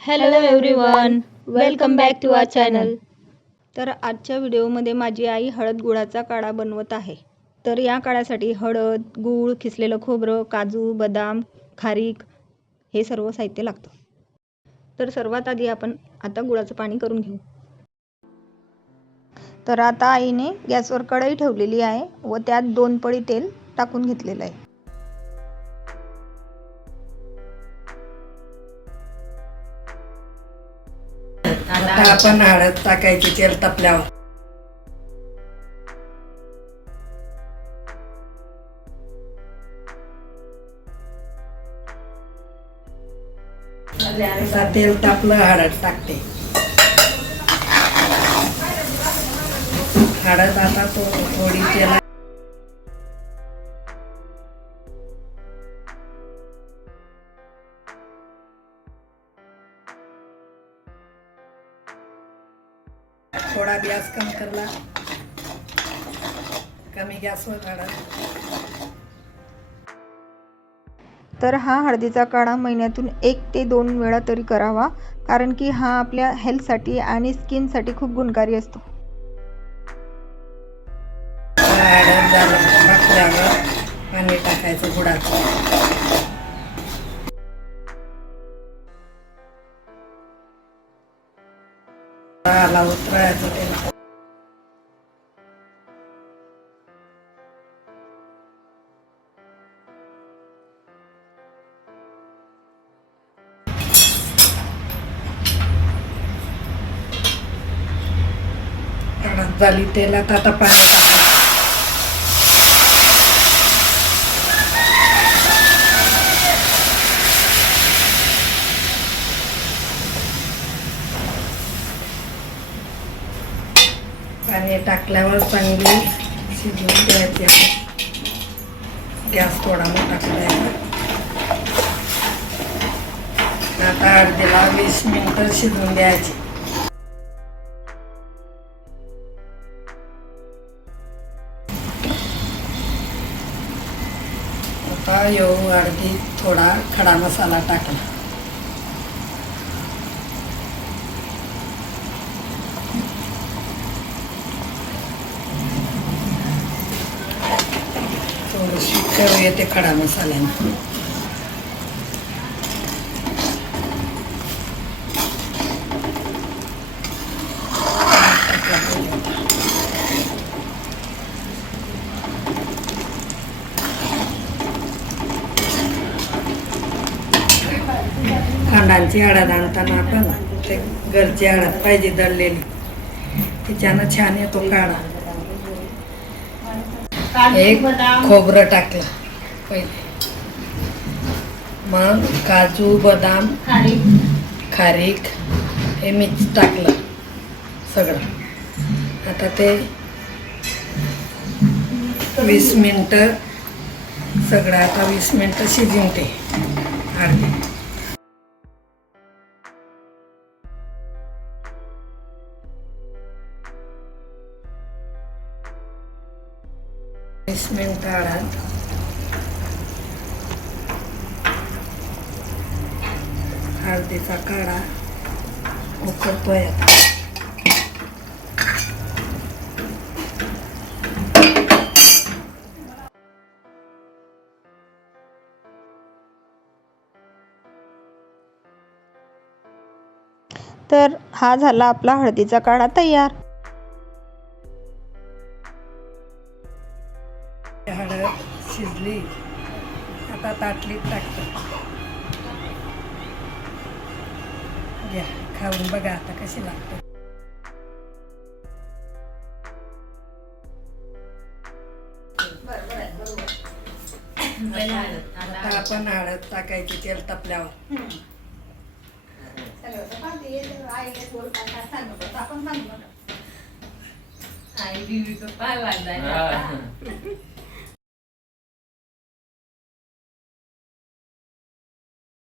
Hello everyone, welcome back to our channel. तर आजच्या व्हिडिओमध्ये माझी आई हळद गुळाचा काढा बनवत आहे. तर या काढ्यासाठी हळद, गूळ, किसलेलं खोबरं, काजू, बदाम, खारीक हे सर्व साहित्य लागतं. तर सर्वात आधी आपण आता गुळाचं पाणी करून घेऊ. तर आता आईने गॅसवर कढई ठेवलेली आहे व त्यात 2 पळी तेल टाकून घेतलेलं आहे. आता आपण हळद टाकायची तेल तापल्यावर. आता तेल तापलं, हळद टाकते. हळद आता थोडी तेला थोडा गॅस कमी करला, कमी गॅसवर हळद. तर हा हळदीचा काढा महिन्यातून 1 ते 2 वेळा तरी करावा, कारण की हा आपल्या हेल्थसाठी आणि स्किनसाठी खूप गुणकारी असतो. हळद टाकल्यावर पाणी टाकायचं गुळाचं. आला उतरायचं त्याला. हळद झाली तेलात, आता पाणी टाकायचं. पाणी टाकल्यावर चांगली शिजवून द्यायची. गॅस थोडा मोठा करायचा. आता हळदीला 20 मिनिटं शिजवून द्यायची. आता हळदी थोडा खडा मसाला टाकला. थोडीशी चव येते खडा मसाल्याने. खांडांची हळद आणताना आपण ते घरची हळद पाहिजे दळलेली, त्याच्यानं छान येतो काढा. एक खोबरं टाकलं पहिले, मग काजू, बदाम, खारीक हे मिक्स टाकलं सगळं. आता ते 20 मिनिटं सगळं आता 20 मिनिटं शिजून ते हळदी. 20 मिनिटं हळद. हळदीचा काढा उकळतोय आता. तर हा झाला आपला हळदीचा काढा तयार. हळद शिजली, आता ताटलीत टाकतो. घ्या खाऊन बघा आता कशी लागते. आता आपण हळद टाकायची तेल तापल्यावर. आई बीवी तो पाय वाजलाय.